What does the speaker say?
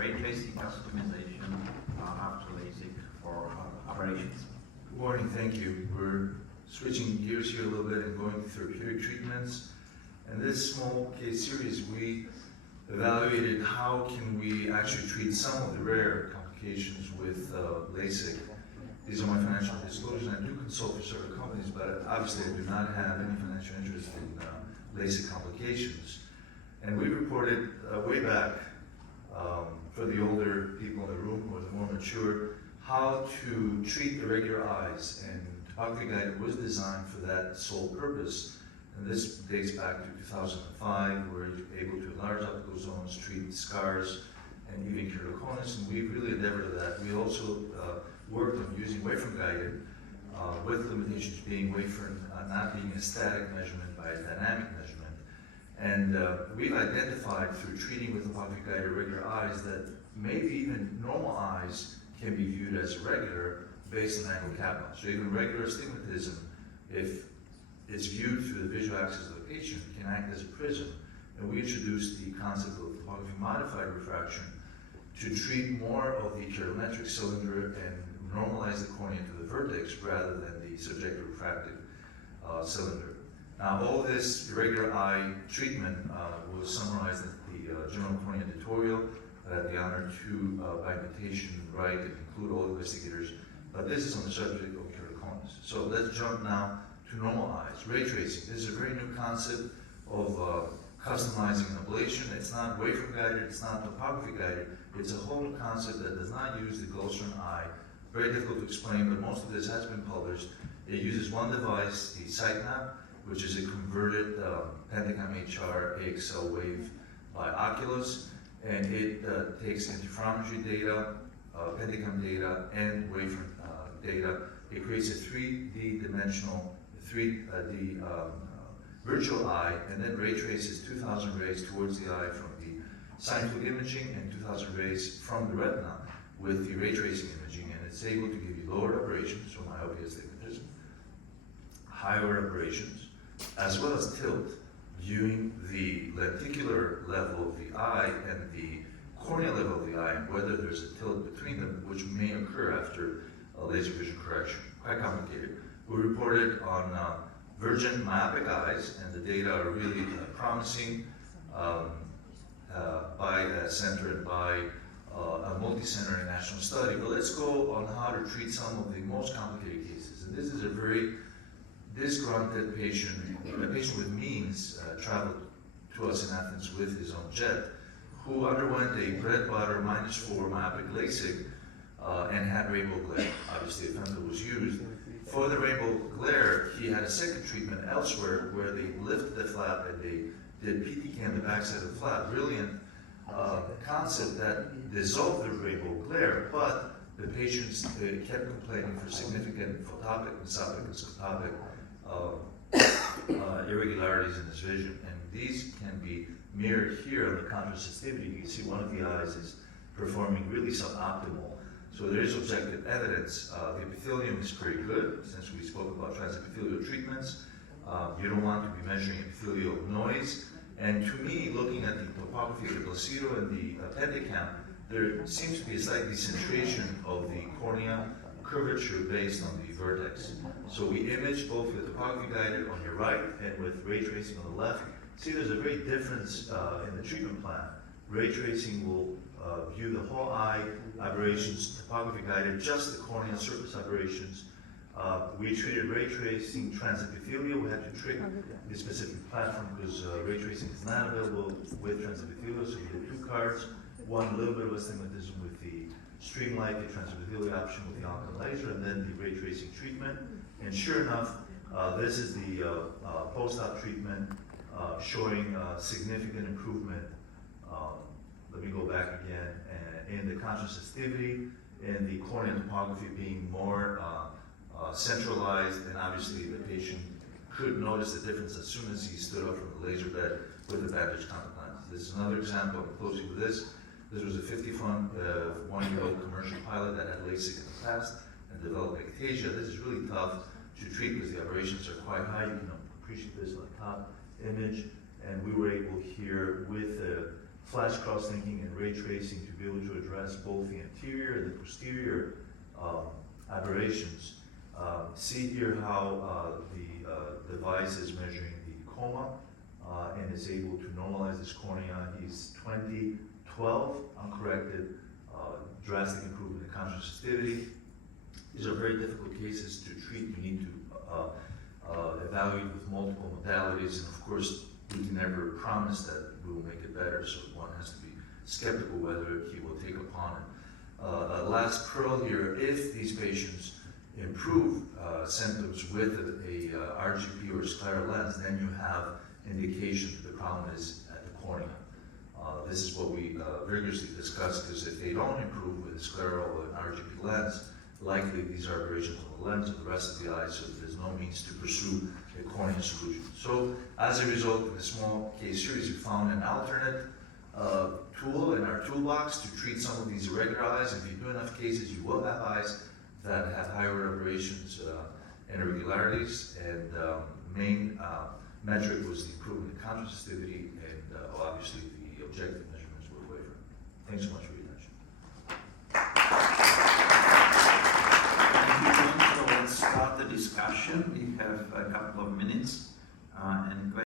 RayTracing customization after LASIK for aberrations. Good morning, thank you. We're switching gears here a little bit and going to therapeutic treatments. In this small case series, we evaluated how can we actually treat some of the rare complications with LASIK. These are my financial disclosures. I do consult for several companies, but obviously I do not have any financial interest in LASIK complications. And we reported way back for the older people in the room who are the more mature, how to treat irregular eyes. And topography guide was designed for that sole purpose. And this dates back to 2005, where you're able to enlarge optical zones, treat scars, and even keratoconus. And we really endeavored to that. We also worked on using waveform guided, with limitations being waveform not being a static measurement by a dynamic measurement. And we've identified through treating with topography guided irregular eyes that maybe even normal eyes can be viewed as irregular based on angle kappa. So even regular astigmatism, if it's viewed through the visual axis of the patient, can act as a prism. And we introduced the concept of topography modified refraction to treat more of the keratometric cylinder and normalize the cornea to the vertex rather than the subjective refractive cylinder. Now, all this irregular eye treatment was summarized in the Journal of Cornea Editorial that I had the honor to, by invitation, write and include all investigators. But this is on the subject of keratoconus. So let's jump now to normal eyes. Ray tracing. This is a very new concept of customizing an ablation. It's not waveform guided, it's not topography guided. It's a whole new concept that does not use the glycerin eye. Very difficult to explain, but most of this has been published. It uses one device, the SiteMap, which is a converted Pentacam HR AXL wave by Oculus, and it takes interferometry data, Pentacam data, and waveform data. It creates a 3D dimensional, 3D virtual eye, and then ray traces 2,000 rays towards the eye from the scientific imaging and 2,000 rays from the retina with the ray tracing imaging, and it's able to give you lower aberrations, so myopia, astigmatism, higher aberrations, as well as tilt, viewing the lenticular level of the eye and the corneal level of the eye, and whether there's a tilt between them, which may occur after a laser vision correction. Quite complicated. We reported on virgin myopic eyes, and the data are really promising by a center and by a multi-center international study. But let's go on how to treat some of the most complicated cases. And this is a very disgruntled patient, a patient with means, traveled to us in Athens with his own jet, who underwent a bread butter -4 myopic LASIK and had rainbow glare. Obviously, a femto was used. For the rainbow glare, he had a second treatment elsewhere where they lifted the flap and they did PTK on the backside of the flap. Brilliant concept that dissolved the rainbow glare, but the patients kept complaining for significant photopic, mesopic, and scotopic irregularities in his vision. And these can be mirrored here on the contrastivity. You can see one of the eyes is performing really suboptimal. So there is objective evidence. The epithelium is pretty good, since we spoke about transepithelial treatments. You don't want to be measuring epithelial noise. And to me, looking at the topography of the placido and the Pentacam, there seems to be a slight decentration of the cornea curvature based on the vertex. So we image both with topography guided on your right and with ray tracing on the left. See, there's a great difference in the treatment plan. Ray tracing will view the whole eye, aberrations, topography guided, just the corneal surface aberrations. We treated ray tracing transepithelial. We had to trick the specific platform because ray tracing is not available with transepithelial, so we did 2 cards. One, a little bit of astigmatism with the Streamlight, the transepithelial option with the Alcon laser, and then the ray tracing treatment. And sure enough, this is the post-op treatment showing significant improvement. Let me go back again. In the contrastivity, and the corneal topography being more centralized, and obviously the patient could notice the difference as soon as he stood up from the laser bed with the bandage contact lens. This is another example. I'm closing with this. This was a 51-year-old commercial pilot that had LASIK in the past and developed ectasia. This is really tough to treat because the aberrations are quite high. You can appreciate this on the top image. And we were able here with flash cross-linking and ray tracing to be able to address both the anterior and the posterior aberrations. See here how the device is measuring the coma and is able to normalize this cornea. He's 20/12, uncorrected, drastic improvement in contrastivity. These are very difficult cases to treat. You need to evaluate with multiple modalities, and of course, we can never promise that we will make it better, so one has to be skeptical whether he will take upon it. Last pearl here, if these patients improve symptoms with a RGP or scleral lens, then you have indication that the problem is at the cornea. This is what we rigorously discuss, because if they don't improve with a scleral or an RGP lens, likely these are aberrations on the lens of the rest of the eye, so there's no means to pursue a cornea solution. So as a result, in the small case series, we found an alternate tool in our toolbox to treat some of these irregular eyes. If you do enough cases, you will have eyes that have higher aberrations and irregularities, and main metric was the improvement in contrastivity, and obviously the objective measurements were wavered. Thanks so much for your attention. So let's start the discussion. We have a couple of minutes. Any questions?